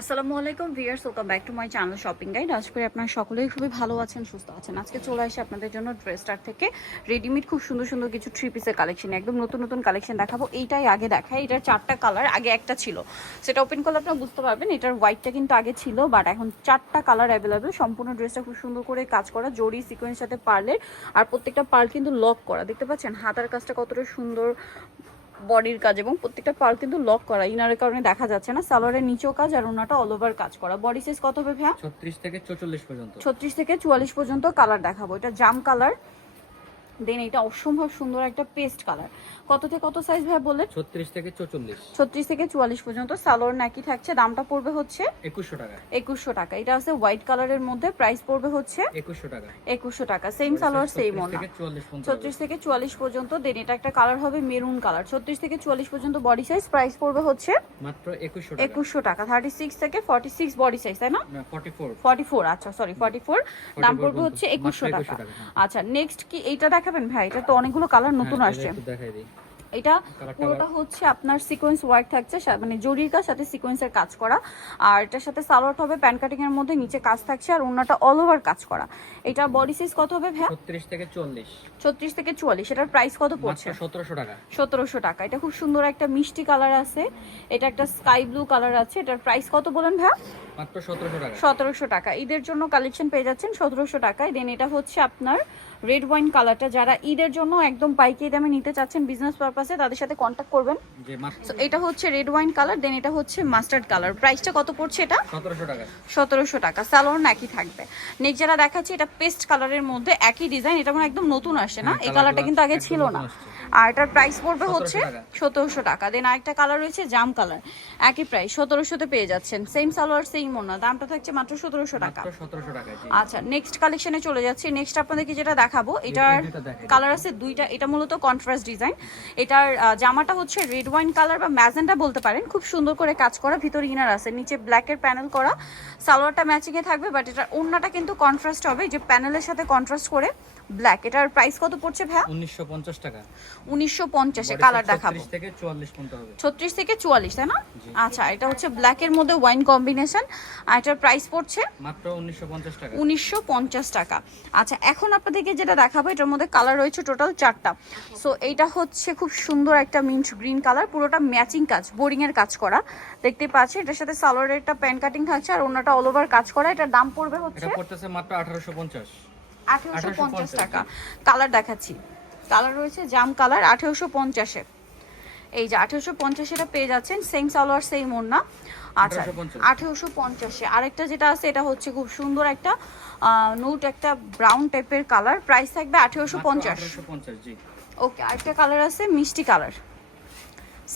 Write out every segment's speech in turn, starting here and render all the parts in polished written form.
আসসালামু আলাইকুম viewers, welcome back to my channel shopping guide. আশা করি আপনারা সকলেই খুবই ভালো আছেন, সুস্থ আছেন। আজকে চলে আসি আপনাদের জন্য ড্রেসটার থেকে রেডিমেড খুব সুন্দর সুন্দর কিছু থ্রি পিসের কালেকশন, একদম নতুন নতুন কালেকশন দেখাবো। এইটাই আগে দেখায়, এটার চারটা কালার, আগে একটা ছিল, সেটা ওপেন করলে আপনারা বুঝতে পারবেন। এটার হোয়াইটটা কিন্তু আগে ছিল, বাট এখন চারটা কালার অ্যাভেলেবেল। সম্পূর্ণ ড্রেসটা খুব সুন্দর করে কাজ করা, জরি সিকোয়েন্সের সাথে পার্লের, আর প্রত্যেকটা পার্ল কিন্তু লক করা। দেখতে পাচ্ছেন হাতার কাজটা কতটা সুন্দর, বডির কাজ, এবং প্রত্যেকটা পার্ল কিন্তু লক করা, ইনারের কারণে দেখা যাচ্ছে না। সালোয়ারের নিচেও কাজ আর ওনাটা অল ওভার কাজ করা। বডি সাইজ কত হবে ভাইয়া? 36 থেকে 44 পর্যন্ত। 36 থেকে 44 পর্যন্ত কালার দেখাবো। এটা জাম কালার, দেন এটা অসম্ভব সুন্দর একটা পেস্ট কালার। কত থেকে কত সাইজ ভাই বললেন? 36 থেকে 44। 36 থেকে 44 পর্যন্ত। সালোয়ার নাকি থাকছে, দামটা পড়বে হচ্ছে 2100 টাকা। 2100 টাকা। এটা আছে হোয়াইট কালারের মধ্যে, প্রাইস পড়বে হচ্ছে 2100 টাকা। 2100 টাকা। সেম সালোয়ার সেম ওনা। 36 থেকে 44 পর্যন্ত। দেন এটা একটা কালার হবে মেরুন কালার। 36 থেকে 44 পর্যন্ত বডি সাইজ, প্রাইস পড়বে হচ্ছে মাত্র 2100 টাকা। 2100 টাকা। 36 থেকে 46 বডি সাইজ, তাই না? 44। আচ্ছা সরি 44। দাম পড়বে হচ্ছে 2100 টাকা। আচ্ছা নেক্সট কি এইটা দেখাবেন ভাই? এটা তো অনেকগুলো কালার নতুন আসছে। দেখাই দিই। এটা পুরোটা হচ্ছে আপনার সিকোয়েন্স ওয়ার্ক থাকছে, মানে জরির কাজ সাথে সিকোয়েন্সের কাজ করা। আর এটার সাথে সালোয়ার হবে প্যান্ট কাটিং এর মধ্যে, নিচে কাজ থাকছে, আর ওন্নাটা অল ওভার কাজ করা। এটা বডি সাইজ কত হবে ভাইয়া? 36 থেকে 44। 36 থেকে 44। এটার প্রাইস কত পড়ছে? 1700 টাকা। 1700 টাকা। এটা খুব সুন্দর একটা মিষ্টি কালার আছে, এটা একটা স্কাই ব্লু কালার আছে। এটার প্রাইস কত বলেন ভাইয়া? মাত্র 1700 টাকা। 1700 টাকা। ঈদের জন্য কালেকশন পেয়ে যাচ্ছেন 1700 টাকায়। দেন এটা হচ্ছে আপনার রেড ওয়াইন কালারটা, যারা ঈদের জন্য একদম পাইকারি দামে নিতে চাচ্ছেন বিজনেস পারপাসে, তাদের সাথে কন্ট্যাক্ট করবেন। সো এটা হচ্ছে রেড ওয়াইন কালার, দেন এটা হচ্ছে মাস্টার্ড কালার। প্রাইসটা কত পড়ছে এটা? 1700 টাকা। 1700 টাকা। সালোয়ার একই থাকবে। নেক্সট যেটা দেখাচ্ছি, এটা পেস্ট কালারের মধ্যে একই ডিজাইন, এটা মানে একদম নতুন আসছে না, এই কালারটা কিন্তু আগে ছিল না। আর এটার প্রাইস পড়বে হচ্ছে 1700 টাকা। দেন আরেকটা কালার রয়েছে জাম কালার, একই প্রাইস 1700-তে পেয়ে যাচ্ছেন। সেম সালোয়ার সেম ওড়না, দামটা থাকছে মাত্র 1700 টাকা। 1700 টাকা। আচ্ছা নেক্সট কালেকশনে চলে যাচ্ছি। নেক্সট আপনাদেরকে যেটা দেখাবো, এটার কালার আছে দুইটা। এটা মূলত কন্ট্রাস্ট ডিজাইন। এটার জামাটা হচ্ছে রেড ওয়াইন কালার বা ম্যাজেন্টা বলতে পারেন, খুব সুন্দর করে কাজ করা, ভিতরে ইনার আছে, নিচে ব্ল্যাকের প্যানেল করা। সালোয়ারটা ম্যাচিং এ থাকবে, বাট এটার ওড়নাটা কিন্তু কন্ট্রাস্ট হবে, যে প্যানেলের সাথে কন্ট্রাস্ট করে ব্ল্যাক। এটার প্রাইস কত পড়ছে ভাইয়া? 1950 টাকা। 1950 এ কালার দেখাবো। 36 থেকে 44 পর্যন্ত হবে। 36 থেকে 44, তাই না? আচ্ছা এটা হচ্ছে ব্ল্যাক এর মধ্যে ওয়াইন কম্বিনেশন, আর এটার প্রাইস পড়ছে মাত্র 1950 টাকা। 1950 টাকা। আচ্ছা এখন আপনাদেরকে যেটা দেখাবো, এটার মধ্যে কালার রয়েছে টোটাল 4টা। সো এইটা হচ্ছে খুব সুন্দর একটা মিন্ট গ্রিন কালার, পুরোটা ম্যাচিং কাজ, বোরিং এর কাজ করা, দেখতে পাচ্ছেন। এটার সাথে সালোয়ারের একটা প্যান্ট কাটিং থাকছে, আর ওনাটা অল ওভার কাজ করা। এটার দাম পড়বে হচ্ছে, এটা পড়তেছে মাত্র 1850। 1850 টাকা। কালার দেখাচ্ছি, কালার রয়েছে জাম কালার 1850-এ। এই যে 1850 এটা পেয়ে যাচ্ছেন, সেম সালোয়ার সেম ওড়না। আচ্ছা 1850-এ আরেকটা যেটা আছে, এটা হচ্ছে খুব সুন্দর একটা নোট, একটা ব্রাউন টাইপের কালার, প্রাইস থাকবে 1850। জি। ওকে আরেকটা কালার আছে মিষ্টি কালার,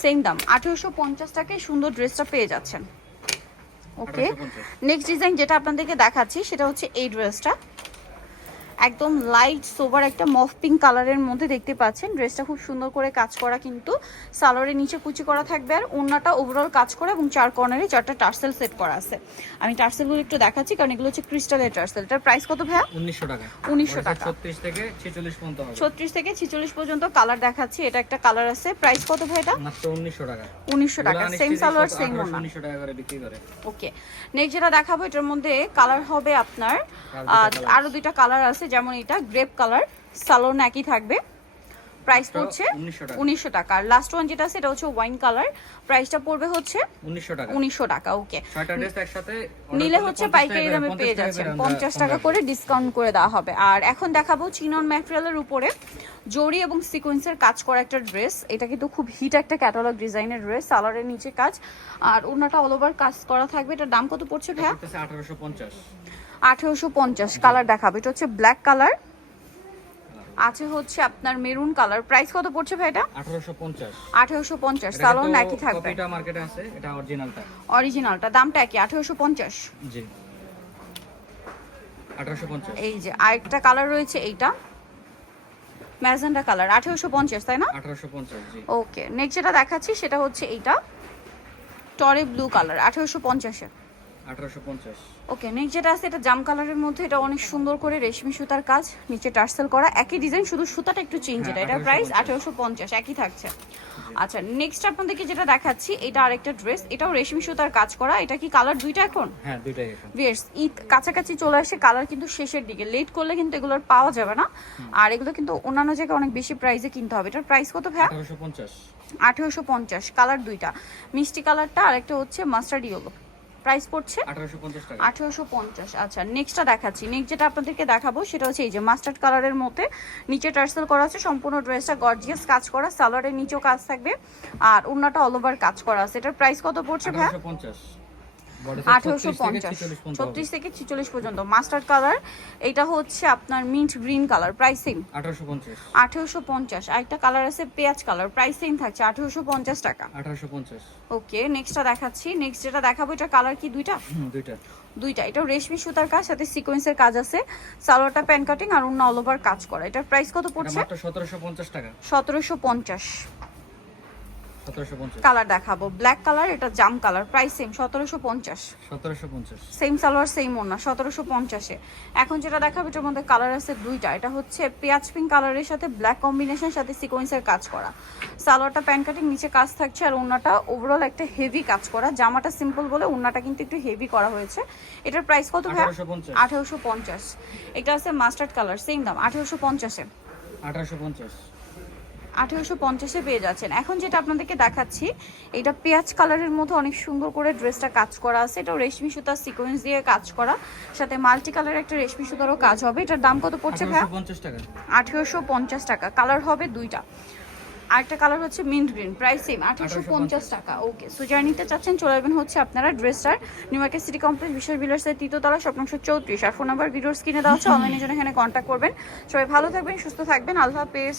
সেম দাম 1850 টাকায় সুন্দর ড্রেসটা পেয়ে যাচ্ছেন। ওকে নেক্সট ডিজাইন যেটা আপনাদেরকে দেখাচ্ছি, সেটা হচ্ছে এই ড্রেসটা, একদম লাইট সোবার একটা মফ পিঙ্ক কালারের মধ্যে দেখতে পাচ্ছেন। ড্রেসটা খুব সুন্দর করে কাজ করা, কিন্তু সালোয়ারের নিচে কুচি করা থাকবে, আর ওড়নাটা ওভারঅল কাজ করা, এবং চার কর্নারে 4টা টার্সেল সেট করা আছে। আমি টার্সেলগুলো একটু দেখাচ্ছি, কারণ এগুলো হচ্ছে ক্রিস্টালের টার্সেল। এটার প্রাইস কত ভাইয়া? 1900 টাকা। 1900 টাকা। 36 থেকে 46 পর্যন্ত হবে। 36 থেকে 46 পর্যন্ত কালার দেখাচ্ছি। এটা একটা কালার আছে, প্রাইস কত ভাই এটা? মাত্র 1900 টাকা। 1900 টাকা। সেম সালোয়ার সেম ওড়না। 1900 টাকা করে বিক্রি করে। ওকে নেক্সট যেটা দেখাবো, এটার মধ্যে কালার হবে আপনার আরো দুইটা কালার আছে, যেমন এটা গ্রেপ কালার, সালোয়ার একই থাকবে, প্রাইস পড়ছে 1900 টাকা। আর লাস্ট ওয়ান যেটা আছে, এটা হচ্ছে ওয়াইন কালার, প্রাইসটা পড়বে হচ্ছে 1900 টাকা। 1900 টাকা। ওকে 6টা ড্রেস একসাথে নিলে হচ্ছে পাইকারি দামে পেয়ে যাচ্ছেন, 50 টাকা করে ডিসকাউন্ট করে দেওয়া হবে। আর এখন দেখাবো চিনন ম্যাটেরিয়ালের উপরে জরি এবং সিকোয়েন্সের কাজ করা একটা ড্রেস। এটা কিন্তু খুব হিট একটা ক্যাটালগ ডিজাইনের ড্রেস, সালোয়ারের নিচে কাজ, আর ওড়নাটা অল ওভার কাজ করা থাকবে। এটার দাম কত পড়ছে ভাইয়া? 1850। 1850 কালার দেখাবো। এটা হচ্ছে ব্ল্যাক কালার, আছে হচ্ছে আপনার মেরুন কালার। প্রাইস কত পড়ছে ভাই এটা? 1850। 1850 সালোয়ার একই থাকবে। কপিটা মার্কেটে আছে, এটা অরিজিনালটা। অরিজিনালটা দামটা কি? 1850। জি 1850। এই যে আরেকটা কালার রয়েছে, এইটা ম্যাজেন্টা কালার, 1850 তাই না? 1850 জি। ওকে নেক্সট যেটা দেখাচ্ছি, সেটা হচ্ছে এইটা টরে ব্লু কালার, 1850-এ। 1850 ওকে, নেক্সট যেটা আছে এটা জাম কালারের মধ্যে, এটা অনেক সুন্দর করে রেশমি সুতার কাজ, নিচে টার্সেল করা, একই ডিজাইন, শুধু সুতাটা একটু চেঞ্জ। হ্যাঁ, এটা এটার প্রাইস 1850 1850 একই থাকছে। আচ্ছা, নেক্সট আপনাদেরকে যেটা দেখাচ্ছি এটা আরেকটা ড্রেস, এটাও রেশমি সুতার কাজ করা। এটা কি কালার দুইটা এখন? হ্যাঁ, দুইটাই এখন। ভিউয়ার্স, ঈদ কাছাকাছি চলে আসে, কালার কিন্তু শেষের দিকে, লেট করলে কিন্তু এগুলোর পাওয়া যাবে না। আর এগুলো কিন্তু অন্যান্য জায়গায় অনেক বেশি প্রাইসে কিনতে হবে। এটার প্রাইস কত ভাইয়া? 1850 1850, কালার দুইটা, মিষ্টি কালারটা আর একটা হচ্ছে মাস্টার্ড ইয়েলো। প্রাইস পড়ছে 1850 টাকা। 1850। আচ্ছা, নেক্সটটা দেখাচ্ছি। নেক্সট যেটা আপনাদেরকে দেখাবো সেটা হচ্ছে এই যে মাস্টার্ড কালারের মধ্যে, নিচে টার্সেল করা আছে, সম্পূর্ণ ড্রেসটা গর্জিয়াস কাজ করা, সালোয়ারের নিচেও কাজ থাকবে আর ওড়নাটা অল ওভার কাজ করা আছে। এটার প্রাইস কত পড়ছে ভাই? 1850 1850, 36 থেকে 46 পর্যন্ত। মাস্টার্ড কালার, এটা হচ্ছে আপনার mint green colour, price same 1850 1850। আরেকটা কালার আছে পেঁয়াজ কালার, প্রাইস সেম থাকছে 1850 টাকা। 1850 ওকে, নেক্সটটা দেখাচ্ছি। নেক্সট যেটা দেখাবো এটা কালার কি দুইটা? দুইটা। দুইটা, এটাও রেশমি সুতার কাজ, সাথে সিকোয়েন্সের কাজ আছে, সালোয়ারটা প্যান কাটিং আর অন্য অল ওভার কাজ করা। এটার প্রাইস কত এটা পড়ছে? মাত্র 1750 টাকা। 1750। 1750 কালার দেখাবো, ব্ল্যাক কালার, এটা জাম colour, price same 1750। 1750 same salwar same ওড়না, 1750-এ। এখন যেটা দেখাবো এটার মধ্যে কালার আছে দুইটা, এটা হচ্ছে পেঁয়াজ পিঙ্ক কালারের সাথে ব্ল্যাক কম্বিনেশন, সাথে সিকোয়েন্সের কাজ করা, সালোয়ারটা প্যান কাটিং, নিচে কাজ থাকছে আর ওড়নাটা ওভারঅল একটা হেভি কাজ করা। জামাটা সিম্পল বলে ওড়নাটা কিন্তু একটু হেভি করা হয়েছে। এটার প্রাইস কত ভাই? 1850 1850। এটা আছে মাস্টার্ড কালার, সেম দাম 1850-এ। 1850 1850-এ পেয়ে যাচ্ছেন। এখন যেটা আপনাদেরকে দেখাচ্ছি এটা পেঁয়াজ কালারের মধ্যে অনেক সুন্দর করে ড্রেসটা কাজ করা আছে, এটাও রেশমি সুতার সিকোয়েন্স দিয়ে কাজ করা, সাথে মাল্টি কালারের একটা রেশমি সুতারও কাজ হবে। এটার দাম কত পড়ছে ভাই? 1850 টাকা। 1850 টাকা। কালার হবে দুইটা, আরেকটা কালার হচ্ছে মিন্ট গ্রিন, প্রাইস সেম 1850 টাকা। ওকে, সো যারা নিতে চাচ্ছেন চলে যাবেন হচ্ছে আপনারা ড্রেসটার নিউ মার্কেট সিটি কমপ্লেক্স বিশাল বিলার্সের তৃতীয়তলা, শপ নম্বর 34। আর ফোন নাম্বার ভিডিওর স্ক্রিনে দেওয়া হচ্ছে, অনলাইনে জন্য এখানে কন্ট্যাক্ট করবেন। সবাই ভালো থাকবেন, সুস্থ থাকবেন, আল্লাহ হাফেজ।